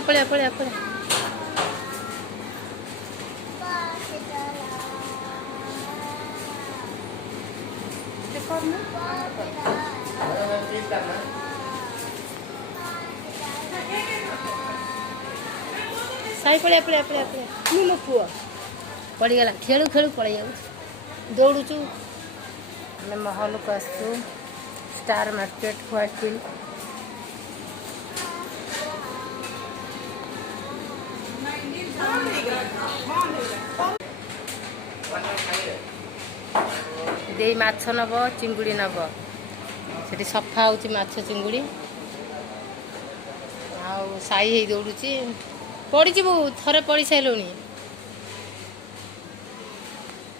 पळया पळया पळया पळया साई पळया पळया पळया पळया ମୁଁ ମୋ ପୁଅ ପଡ଼ିଗଲା ଖେଳୁ ଖେଳୁ ପଳେଇ ଯାଉଛି ଦୌଡ଼ୁଛୁ ଆମେ ମହଲକୁ ଆସୁଛୁ ଷ୍ଟାର ମାର୍କେଟ ହ୍ୱାଇଟ୍ ଫିଲ୍ଡ ଦେଇ ମାଛ ନେବ ଚିଙ୍ଗୁଡ଼ି ନେବ ସେଠି ସଫା ହେଉଛି ମାଛ ଚିଙ୍ଗୁଡ଼ି ଆଉ ସାଇ ହେଇ ଦୌଡ଼ୁଛି ପଡ଼ିଯିବୁ ଥରେ ପଡ଼ି ସାରିଲୁଣି